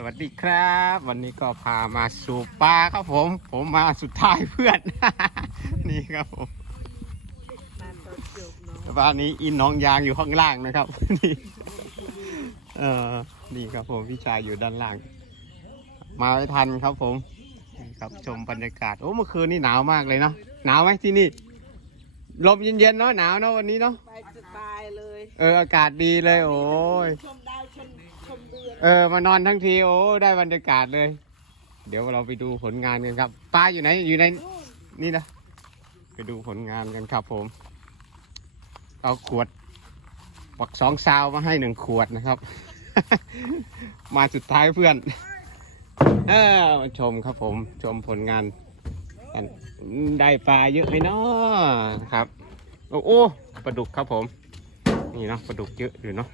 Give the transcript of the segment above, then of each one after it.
สวัสดีครับ วันนี้ก็พามาสู่ปลาครับผม ผมมาสุดท้ายเพื่อน นี่ครับผมบ้านนี้อินน้องยางอยู่ข้างล่างนะครับนี่เออนี่ครับผมพี่ชายอยู่ด้านล่าง มาไม่ทันครับผมนี่ครับชมบรรยากาศโอ้เมื่อคืนนี่หนาวมากเลยเนาะหนาวไหมที่นี่ลมเย็นๆเนาะหนาวเนาะวันนี้เนาะไปสบายเลย เอออากาศดีเลยโอ้ยชมดาวชมชม เออมานอนทั้งทีโอ้ได้บรรยากาศเลย เดี๋ยวเราไปดูผลงานกันครับป้าอยู่ไหนอยู่ในนี่นะไปดูผลงานกันครับผม เอาขวดปักสองซาวมาให้หนึ่งขวดนะครับ มาสุดท้ายเพื่อนเออมาชมครับผมชมผลงานกันได้ปลาเยอะไหมเนาะครับ โอ้โอ้ปลาดุกครับผม นี่เนาะปลาดุกเยอะอยู่เนาะ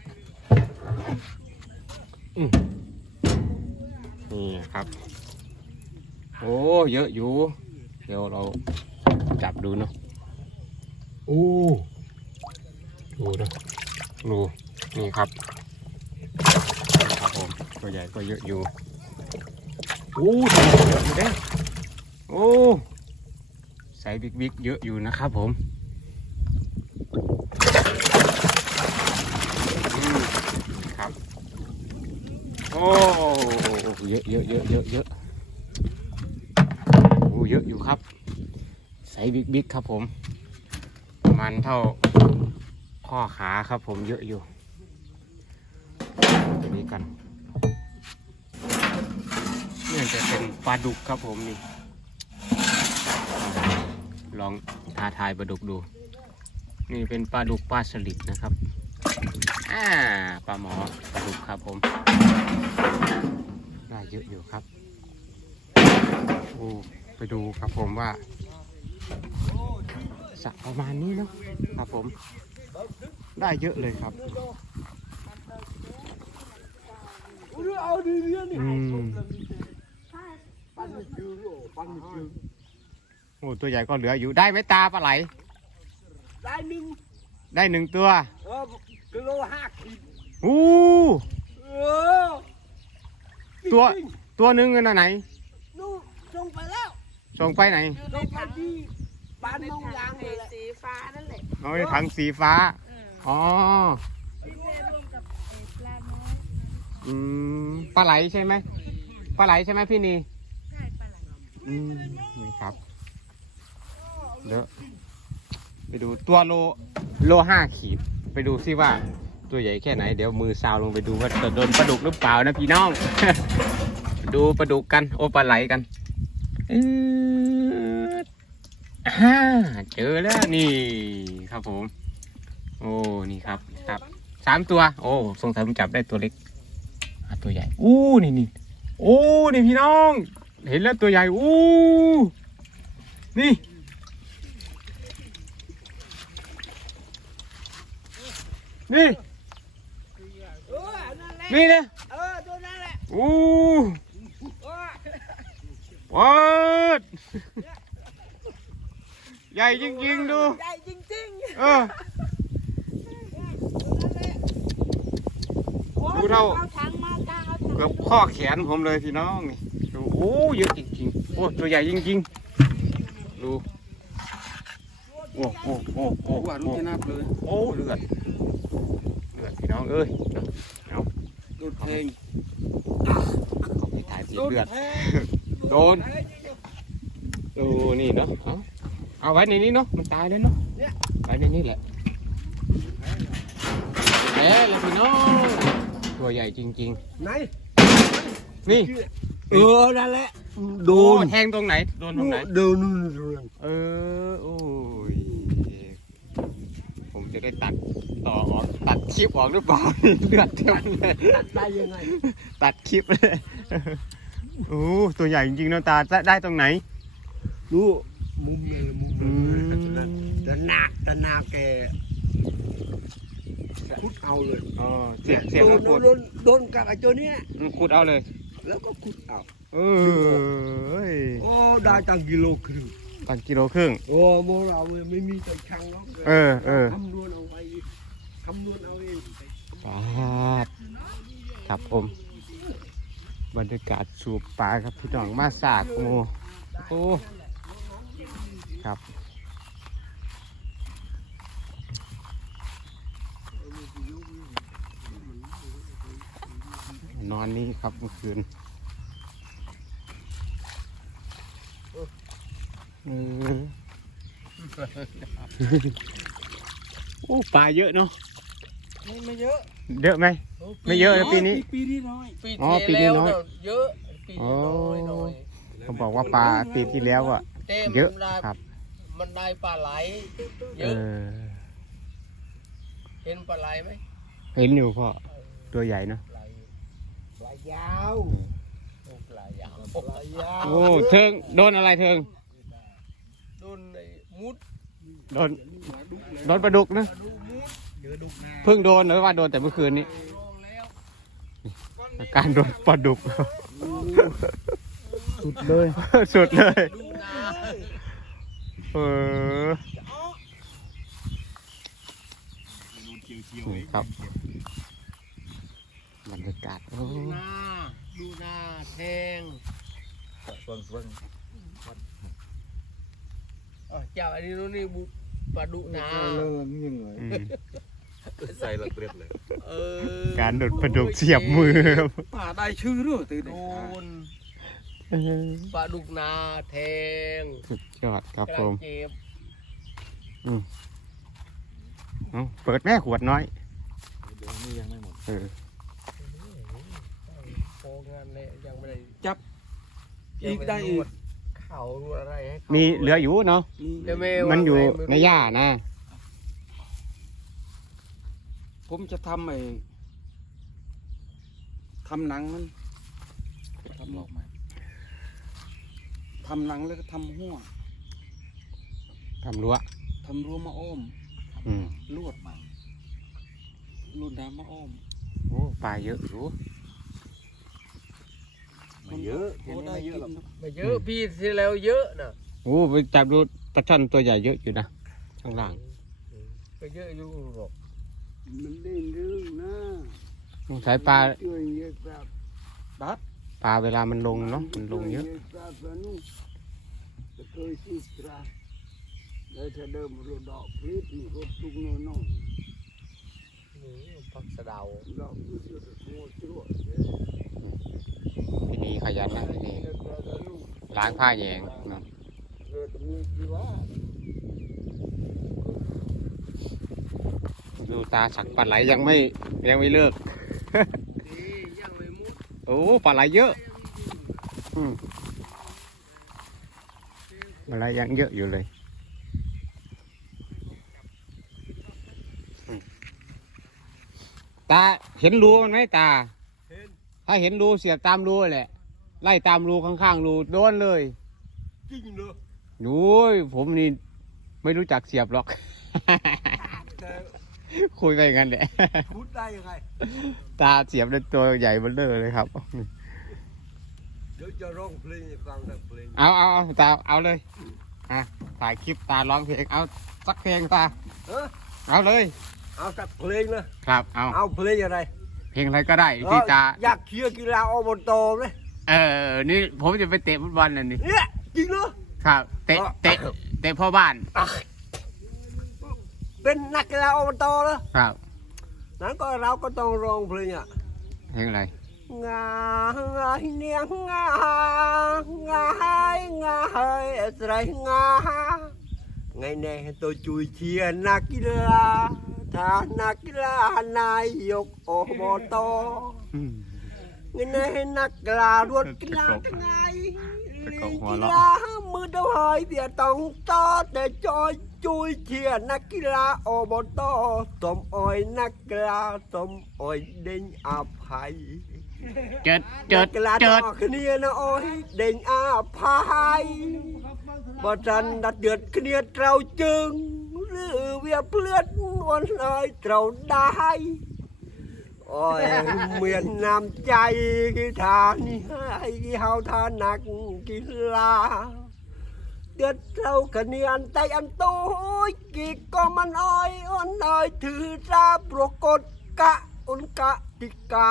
นี่ครับ โอ้ เยอะอยู่ เดี๋ยวเราจับดูเนาะโอ้ดูนะดูนี่ครับครับผมตัวใหญ่ก็เยอะอยู่โอ้ตัวเยอะอยู่เด้โอ้ใส่บิ๊กบิ๊กๆเยอะอยู่นะครับผม อืมนี่ครับ โอ้เยอะเยอะเยอะเยอะเยอะโอ้เยอะอยู่ครับไซส์บิ๊กบิ๊กครับผม ประมาณเท่าข้อขาครับผมเยอะอยู่ตัวนี้กันนี่จะเป็นปลาดุกครับผมนี่ ลองท้าทายปลาดุกดู นี่เป็นปลาดุกปลาสลิดนะครับอ่าปลาหมอปลาดุกครับผม เยอะอยู่ครับโอ้ไปดูครับผมว่าสระประมาณนี้เนาะครับผม ได้เยอะเลยครับเอาดีเรื่องนี่อืมปั้นไม่จืดโอ้ปั้นไม่จืดโอ้ตัวใหญ่ก็เหลืออยู่ได้ไหมตาปลาไหล ได้หนึ่งได้หนึ่งตัวเออกิโลห้าขีดอู้เออ ตัวจริงตัวหนึ่งอันไหนๆนู่นส่งไปแล้วส่งไปไหนส่งไปที่บ้านน้องยางเลยแหละสีฟ้านั่นแหละเอาในถังสีฟ้าอ๋อ ที่แม่รวมกับไอ้ปลาน้อยอืมปลาไหลใช่ไหมปลาไหลใช่ไหมพี่นีใช่ปลาไหลอืมนี่ครับเดี๋ยวไปดูตัวโลโลห้าขีด ไปดูซิว่า ตัวใหญ่แค่ไหน เดี๋ยวมือซาวลงไปดูว่าจะโดนปลาดุกหรือเปล่านะพี่น้อง ดูปลาดุกกัน โอปลาไหลกันอ่าเจอแล้วนี่ครับผม โอ้นี่ครับครับสามตัว โอ้สงสัยผมจับได้ตัวเล็กตัวใหญ่อู้นี่นี่โอ้นี่พี่น้อง เห็นแล้วตัวใหญ่อู้นี่นี่ นั่นแหละนี่เลยเออตัวนั่นแหละอู้เออวัดใหญ่จริงๆดู ใหญ่จริงเออๆดูเท่า เอาถังมากลางเอาถังเกือบข้อแขนผมเลยพี่น้องนี่ดูโอ้เยอะจริงๆโอ้ตัวใหญ่จริงๆดูโอ้โอ้โอ้โอ้ว่ารู้โอ้จะนับเลยโอ้เลือดเลือดพี่น้องเอ้ยโดนเพลงเขาไปถ่ายสีเลือด โดน ดูนี่เนาะ เอาเอาไว้ในนี้เนาะ มันตายแล้วเนาะไว้ในนี้แหละแหมแล้วพี่น้อง ตัวใหญ่จริง ไหนๆ นี่ เออนั่นแหละโดนโอ้แทงตรงไหน โดนตรงไหน โดนนู่นโดนเออโอ้ย ผม จะได้ตัดต่อออกตัดคลิปออกหรือเปล่าเลือดเต็มเลยตัดได้ยังไงตัดคลิปเลยโอ้ตัวใหญ่จริงๆเนาะตาได้ตรงไหนดูมุมเลยมุมอืเลยมแต่หนักแต่หนักแกคุดเอาเลยอ๋อเสียเสียโดข้านวโดโพนดโดนโดนกับไอ้ตัวเนี้ยอืมขุดเอาเลย แล้วก็คุดเอาเออโอ้ได้ตั้งกิโลครึ่ง ตังกิโลครึ่ง โอ้โมเราไม่มีแต่ช่างเนาะเออเออ คำนวณเอาไว้คำนวณเอาเองปาดครับผม บรรยากาศสูบปลาครับพี่น้องมาสากโมโอ้ครับนอนนี่ครับเมื่อคืนเออ โอ้ปลาเยอะเนาะนี่ไม่เยอะเยอะไหม ไม่เยอะนะปีนี้ ปีนี้น้อยปีอ๋อที่ปีนี้แล้วน้อยน่ะเยอะปีอ๋อนี้น้อยน้อยเขาบอกว่าปลาปีที่แล้วอะ เต็มเยอะได้ครับ มันได้ปลาไหลเยเออะอ เห็นปลาไหลไหมเห็นอยู่พ่อตัวใหญ่เนาะไหลปลายาวโอ้ปลายาวปลายาวโอ้เทิงโดนอะไรเทิงโดนไอ้ มุดโดนโดนปลาดุกนะดูมุดเจอดุกนาเพิ่งโดนหรือว่าโดนแต่เมื่อคืนนี้ลงแล้วอาการโดนปลาดุก สุดเลย สุดเลยดูนาเออนี่ครับบรรยากาศโอ้ดูนาดูนาแทงส่วนส่วนเอ้าเจ้าอันนี้นู้นนี่บุปลาดุนาเลิกยังไงอืมใส่ละเอียดเลยเออการโดนปลาดุกเสียบมือครับป่าได้ชื่อด้วยตื่นโดเด็กนปลาดุกนาแทงสุดยอดครับกำผลังมเจ็บเอาเปิดแม่ขวดน้อยเดี๋ยวนี้ยังไม่หมดเออโคงานเลยยังไม่ได้จับยังอีกม่ได้อีก เข่ารวดอะไรให้ขามีเหลืออยู่เนาะเดี๋ยวแม่มันอยู่วางไว้ในหญ้านะ ผมจะทำไอ้ทำหนังมันทำหลอกมาทำหนังแล้วก็ทำหัวทำรั้วทำรั้วมาอ้อมอืมลวดมาลวดน้ำมาอ้อม โอ้ปลาเยอะอยู่ มันเยอะโอ้ได้เยอะหรอกไม่เยอะพี่ที่แล้วเยอะนะโอ้ไปจับดูปลาช่อนตัวใหญ่เยอะอยู่นะข้างล่างก็เยอะอยู่หรอกมันเล่นเรื่องนะสายปลาช่วยเยอะครับดัดปลาเวลามันลงเนาะมันลงเยอะเคยสิตราแล้วจะเดิมรถดอกพลิตรถตุกโนนนี่พักสะเดาดอกพลิตรถหัวจรวด ที่นี้ขยันนะที่นี้ล้างผ้าแยงเนาะดูตาสักปลาไหลยังไม่ยังไม่เลิก โอ้ปลาไหลเยอะปลาไหลยังเยอะอยู่เลยตาเห็นรูมันไหมตา ถ้าเห็นรูเสียบตามรูแหละ ไล่ตามรูข้างๆรูโดนเลยจริงเหรอโอ้ยผมนี่ไม่รู้จักเสียบหรอก แต่คุยไปงั้นแหละพูดได้ยังไง ตาเสียบในตัวใหญ่เบลเลอร์เลยครับ เดี๋ยวจะร้องเพลงให้ฟังสักเพลงเอาเอาเอาตาเอาเลยอะถ่ายคลิปตาร้องเพลงเอาสักเพลงตาเออเอาเลยเอาสักเพลงนะ ครับเอาเอาเพลงอะไร เพลงอะไรก็ได้ที่ตา อยากเชียร์กีฬาอบตไหมเออ นี่ผมจะไปเตะฟุตบอลนั่นนี่เนี่ยจริงเหรอ ครับ เตะ เตะ เตะพ่อบ้าน เป็นนักกีฬาอบตเหรอ ครับ นั้นก็เราก็ต้องร้องเพลงอะ เพลงอะไรงายเนียงงางายงายอะไรงาไงแน่ตัวจุยเชียร์นักกีฬา ឋានៈកីឡានាយកអបតថ្ងៃនេះអ្នកកីឡារត់កីឡាថ្ងៃកុកហួរឡោមើលទៅហើយវាតង់តតែជួយជួយជាអ្នកកីឡាអបតសុំអុយអ្នកកីឡាសុំអុយដេញអភ័យចិត្តចិត្តចិត្តគ្នាណាអុយដេញអភ័យបើតាន់ដាត់ទៀតគ្នាត្រូវជើង ឬវាភ្លឿតនួនហើយត្រូវដៃអូយមានណាំចៃគេថានេះហើយគេហៅថាណាក់គីឡាទៀតត្រូវគ្នាអន្តិចអន្ទូយគេក៏មិនអោយអូនអើយធឺថាប្រកតកអូនកតិកា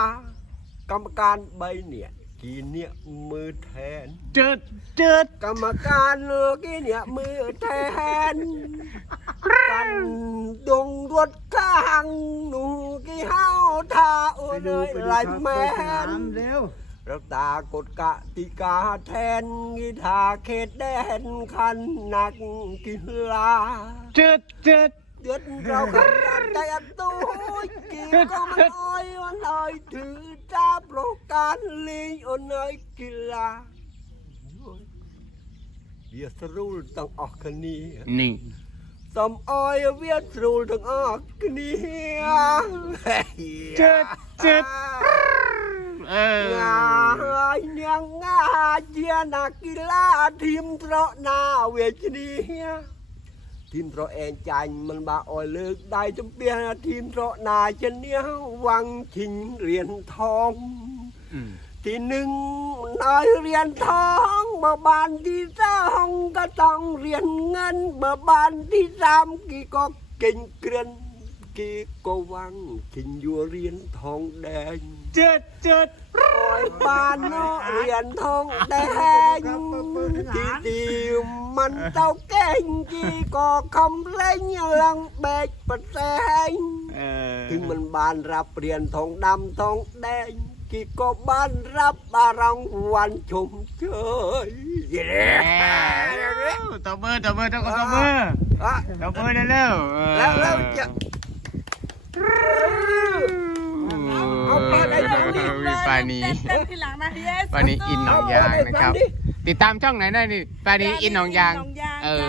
កម្មការ3នាក់ อ้ยเหมือนน้ำใจกีทานี่ให้เฮาทานักกีฬาเดือดเราขเนียนใจอันโตยกีก็มันอ้อยอ่อนอ้อยถือราปรากฏกะอุนกะติกากรรมการใบเนี่ยกี่เนี่ยมือแทน เจิดเจิดกรรมการเลือกกี่เนี่ยมือแทน กันดงรถข้างหนูกี่เฮาท่าโอ้เนยลายแมนเร็วรักตากฎกติกาแทนกีทาเขตแดนคันนักกีฬาเจิดเจิด ទៀតក្រោកតែអត់ទូចគេក៏មិនអោយអូនអើយធឺតាប្រកាសលេងអូនអើយគីឡាវាស្រួលទាំងអស់គ្នានេះសូមអោយវាស្រួលទាំងអស់គ្នាចិត្តចិត្តអើយញ៉ាំងអាជាណាគីឡាធៀមត្រកណាវាឈ្នះ ทีมเพราะหน้าเวชนีทีมเพราะแอนจันมันบาอ่อยเลิกได้จำเปียทีมเพราะนาจะเนี้ยวังชิงเหรียญทองอืมที่หนึ่งนายเรียนทองเมื่อบานที่สองก็ต้องเรียนเงินเมื่อบานที่สามกี่ก็เก่งเกรียนกี่ก็วังชิงอยู่เรียนทองแดง เจิดเจิดโอ้ยปานเนาะเหรียญทองแดงที่ดีมันเต้าเก่งกี่ก็คำเล่นลังเบกประแสงเออถึงมันบานรับเหรียญทองดำทองแดงกี่ก็บานรับบารางวัลชมเชยเย้ตบมือตบมือตบมือตบมืออะตบมือเร็วๆเออแล้วแล้วจะ เอาปลาไหนบ้างดิ มีปลานีเต้นทีหลังนะเยสปลานีอินหนองยางนะครับ ติดตามช่องไหนได้นี่ปานีอินหนองยางหนองยางเออ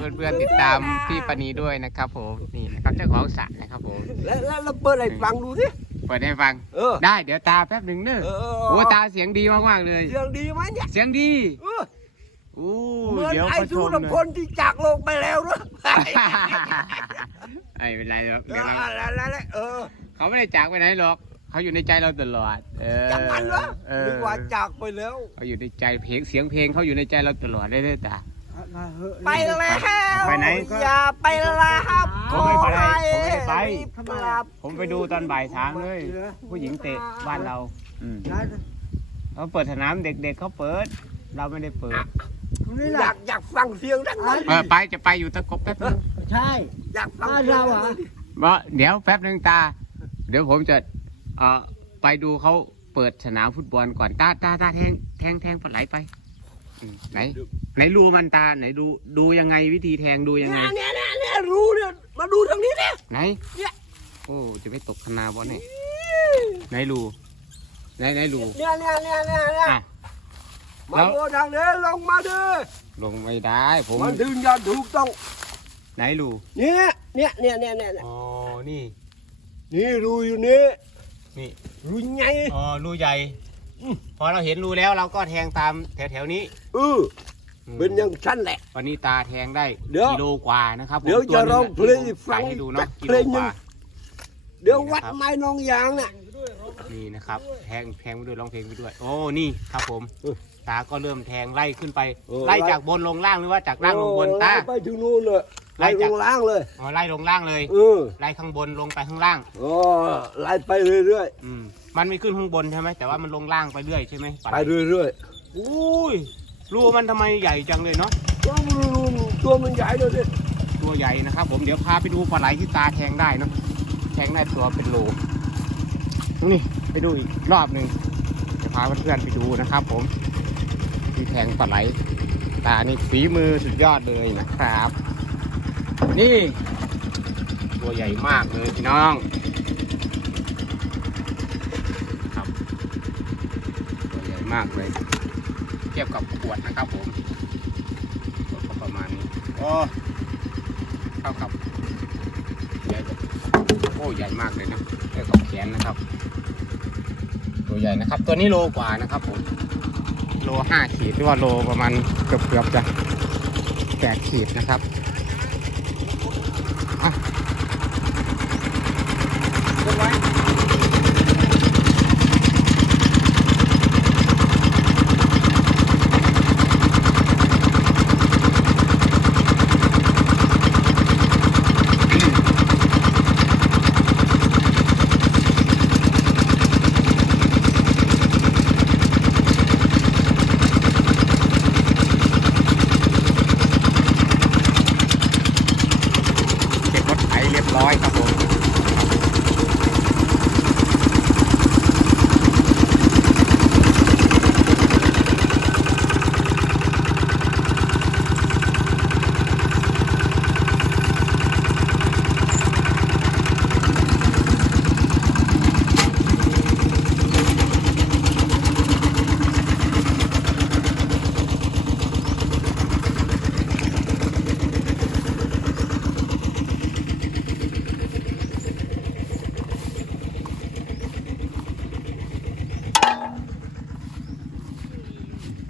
จ้าเพื่อนๆติดตามพี่ปานีด้วยนะครับผมนี่นะครับเจ้าของสระนะครับผมแล้วแล้วแล้วเปิดอะไรฟังดูสิเปิดให้ฟัง เออ ได้เดี๋ยวตาแป๊บหนึ่งเนอะเออ โอ้ตาเสียงดีมากๆเลย เสียงดีไหมเนี่ยเสียงดีเออโอ้เหมือนเดี๋ยวไอ้เขาชสุมรเลยพลที่จากโลกไปแล้วเนอะไอ้เป็นไรหรอกเอเดี๋ยวอเราแล้วแล้วแล้วเออ เขาไม่ได้จากไปไหนหรอก เขาอยู่ในใจเราตลอด เออจังมันเหรอเออนึกว่าจากไปแล้วเขาอยู่ในใจเพลงเสียงเพลงเขาอยู่ในใจเราตลอดได้เลยตา ไปแล้วไปไหนอย่าไปละครับผมไม่ไปผมไม่ได้ไปขอให้รีบกลับผมไปดูตอนบ่ายสามเลย ผู้หญิงเตะบ้านเรา อืมเขาเปิดสนามเด็กๆเขาเปิด เราไม่ได้เปิดอยากอยากฟังเสียงดังนั้นเออไปจะไปอยู่ตะกบแป๊บนึงใช่ อยากฟังบ้านสียงเราเหรอดังนั้นบ่เดี๋ยวแป๊บนึงตา เดี๋ยวผมจะ เอ่อไปดูเขาเปิดสนามฟุตบอลก่อนตาตาตาแทงแทงแทงปลาไหลไปอืมไหน ไหนรูมันตาไหนดูดูยังไงวิธีแทงดูยังไง เนี่ยเนี่ยเนี่ยเนี่ยรู้เนี่ยมาดูทางนี้เนี่ย ไหนเนี่ย โอ้จะไม่ตกคณาบอลเนี่ยไหนรูไหนไหนรูเนี่ยเนี่ยเนี่ยเนี่ยเนี่ยอะมาแล้วดูทางนี้ลงมาดิลงไม่ได้ ผมมันถึงจะถูกต้องไหนรูเนี่ยเนี่ยเนี่ยเนี่ยเนี่ยเนี่ยอ๋อนี่นี่รูอยู่นี่ นี่รูไงอ๋อรูใหญ่พอเราเห็นรูแล้วเราก็แทงตามแถวแถวๆนี้เอออืมเป็นอย่างฉันแหละวันนี้ตาแทงได้เดี๋ยวกิโลกว่านะครับผมเดี๋ยวตัวจะหนึ่ร้องะเพลงที่ผมฟังใส่ให้ดูเนาะสักกิเพโลลงกหนึ่งว่าเดี๋ยววัดไม้นองยางน่ะ นี่นะครับ แทงแทงไปด้วยร้องเพลงไปด้วย โอ้นี่ครับผมเออตาก็เริ่มแทงไล่ขึ้นไปเออไล่ไล่จากบนลงล่างหรือว่าจากล่างลงบนโอ้ตาไล่ไปถึงนู่นเลยไล่ไล่ลจากงล่างเลยอ๋อไล่ลงล่างเลยเออไล่ข้างบนลงไปข้างล่างโอ้ไล่ไปเรื่อยอืมมันไม่ขึ้นข้างบนใช่ไหมแต่ว่ามันลงล่างไปเรื่อยใช่ไหมๆไปเรื่อยอุ้ยรูมันทำไมใหญ่จังเลยเนาะๆตัวมันตัวมันใหญ่เลยสิตัวใหญ่นะครับ ผมเดี๋ยวพาไปดูปลาไหลที่ตาแทงได้เนาะแทงได้ตัวเป็นโลนี่ ไปดูอีกรอบหนึ่งจะพาเพื่อนๆไปดูนะครับ ผมที่แทงปลาไหลตานี่ฝีมือสุดยอดเลยนะครับ นี่ ตัวใหญ่มากเลยพี่น้องครับตัวใหญ่มากเลย เทียบกับขวดนะครับผมขวดก็ประมาณนี้โอ้เท่ากับใหญ่โอ้ใหญ่มากเลยนะเท่ากับแขนนะครับ ใหญ่นะครับ ตัวนี้โลกว่านะครับผมโลห้าขีดหรือว่าโลประมาณเกือบเกือบจะแปดขีดนะครับอะเรียบร้อย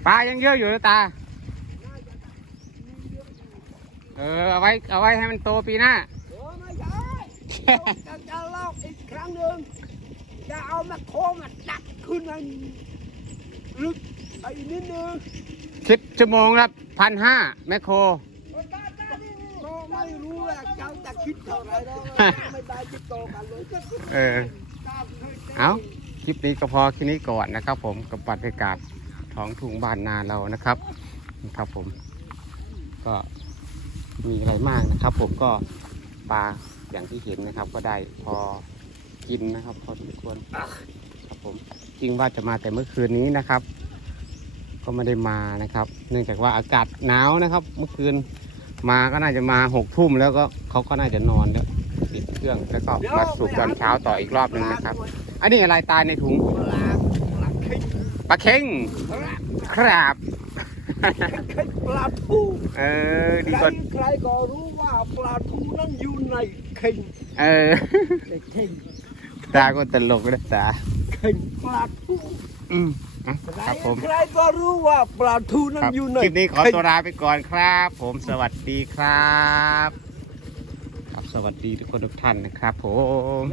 ป ลายังเยอะอยู่นะตา เออเอาไว้เอาไว้ให้มันโตปีหน้าเออไม่ใช่จะจะลอกอีกครั้งหนึ่งจะเอามาโคมาดักขึ้นในลึกไอ้นิดนึงคิดชั่วโมงละพันห้าแมคโคร ก็ไม่รู้แหละเจ้าจะคิดเท่าไหรแล้วไม่ได้คิดโตกันเลยเออ เอาคลิปนี้ก็พอแค่นี้ก่อนนะครับผมกับบรรยากาศ ท้องทุ่งบ้านนาเรานะครับนะครับผม ก็มีอะไรมากนะครับ ผมก็ปลาอย่างที่เห็นนะครับ ก็ได้พอกินนะครับ พอสมควรครับผมจริงว่าจะมาแต่เมื่อคืนนี้นะครับ ก็ไม่ได้มานะครับ เนื่องจากว่าอากาศหนาวนะครับ เมื่อคืนมาก็น่าจะมาหกทุ่มแล้วก็เขาก็น่าจะนอนแล้วปิดเครื่องแล้วก็มาสูบตอนเช้าต่ออีกรอบหนึ่งนะครับ อันนี้อะไรตายในถุง ปลาปลาเค็งปลาเค็งปลาครับเค็งปลาทูเออ ดีใคกรว่าใครก็รู้ว่าปลาทูนั้นอยู่ในเค็งเออในเค็งตาก็ตลกเลยตาเข่งปลาทูอืมอะครับผมใครก็รู้ว่าปลาทูนั้คนรับอยู่ในคลิปนี้ขอเข่งตัวลาไปก่อนครับ ผมสวัสดีครับ ครับสวัสดีทุกคนทุกท่านนะครับ ผม